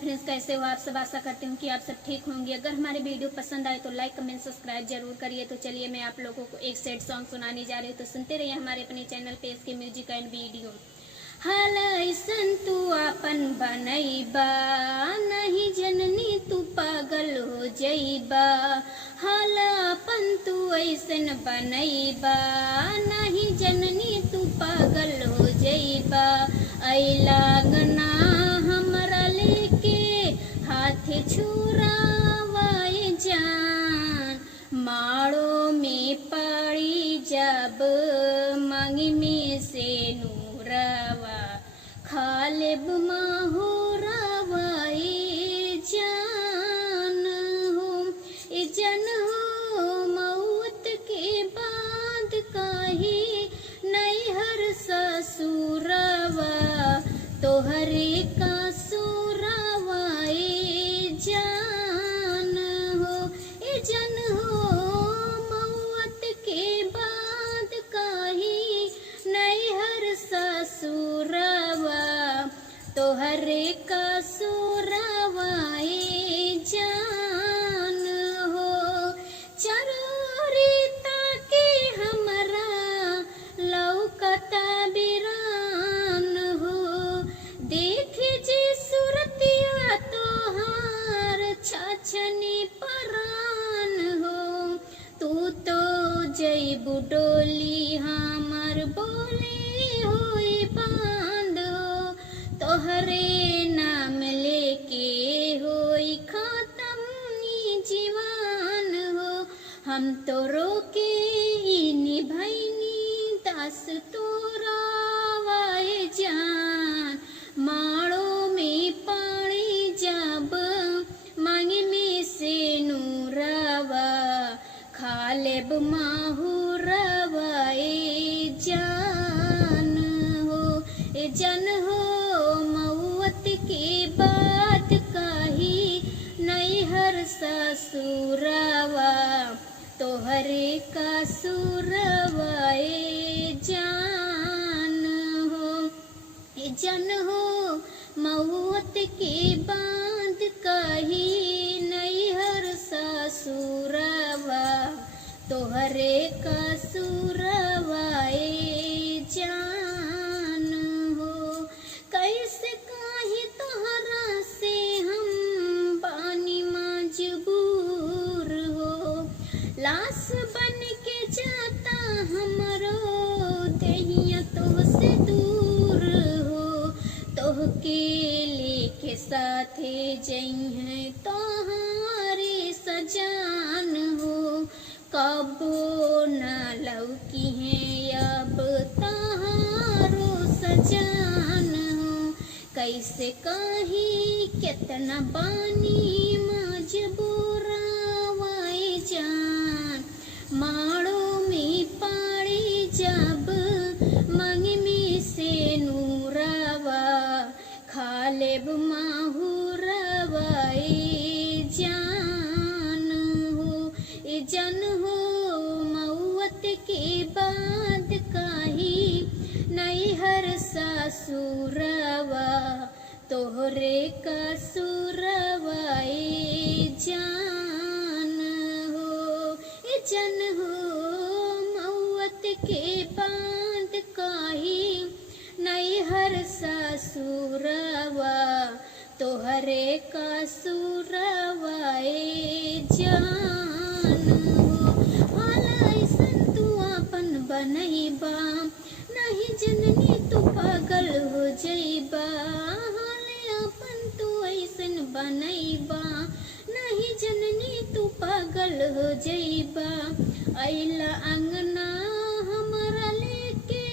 Friends, कैसे हो आप सब। आशा करती हूँ कि आप सब ठीक होंगे। अगर हमारे वीडियो पसंद आए तो लाइक कमेंट सब्सक्राइब जरूर करिए। तो चलिए मैं आप लोगों को एक सेट सॉन्ग सुनाने जा रही हूँ, तो सुनते रहिए हमारे अपने चैनल पे इसके म्यूजिक एंड वीडियो। हाल ऐसन तू आपन बनैबा, नहीं जननी तू पागल हो जइबा। हाल अपन तू ऐसन बनैबा, नहीं जननी तू पागल हो जइबा। अइलागना हमरा लेके हाथ छुरावाए जान, माड़ो में पड़ी जब मांगी में से नूरवा, खालिब माहुरवाए जान हो। ए जन हो मौत के बाद काहे नैहर ससुरवा, तोहरे का सुरवाए जान हो। ए जन हो मौत के बाद काहे नैहर ससुरवा, तोहरे का सुरवाए जान हो। चरोरीता के हमरा लौकता बिरान हो, देखे जे सूरतिया तोहार छछनी परान हो। तू तो जइबू डोली हमर बोले होई बांध हो, तोहरे नाम लेके होई खत्म ई जीवन हो। हम तो रोके ई निभैनी दास तोरा वाए जान, माड़ो में पानी जब मांगे में से नूरवा, खालिब माहुरवाए जान हो। ए जन हो मौत के बाद काहे नैहर ससुरवा, तोहरे का सुरवाए जान हो। ए जन हो मौत के बाद काहे नैहर ससुरवा, तोहरे का सुरवाए जान हो। कैसे काहे तोहरा से हम बानी मजबूर हो, लाश बन के जाता हमरो देहिया तोहसे दूर हो। तोहके लेके साथे जइहे तोहारे सजान हो, कबो न लौकी है अब तहारो सजान हो। कैसे काहे कितना बानी मजबूरवाए जान, माड़ो में पाड़ी जब मांगे में से नूरवा, खालिब माहुरवाए जान हो। ए जन हो मौत के बाद काहे नैहर ससुरवा, तोहरे का सुरवाए जान हो। ए जन हो मौत के बाद काहे नैहर ससुरवा, तोहरे का सुरवाए जान हो। हाल ऐसन तू आपन बनैबा, नहीं जननी तू पागल हो जइबा। हाल अपन तू ऐसन बनैबा, नहीं जननी तू पागल हो जइबा। अइला अंगना हमरा लेके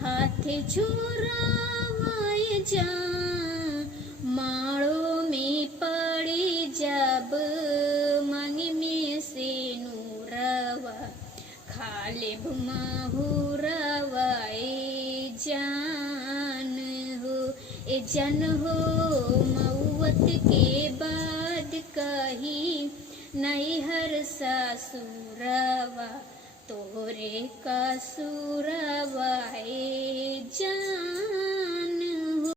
हाथ छुरावाए जान, माड़ो में पड़ी जब मांगी में से नूरवा, खालिब माहुरवाए जान हो। ए जन हो मौत के बाद काहे नैहर ससुरवा, तोहरे का सुरवाए जान।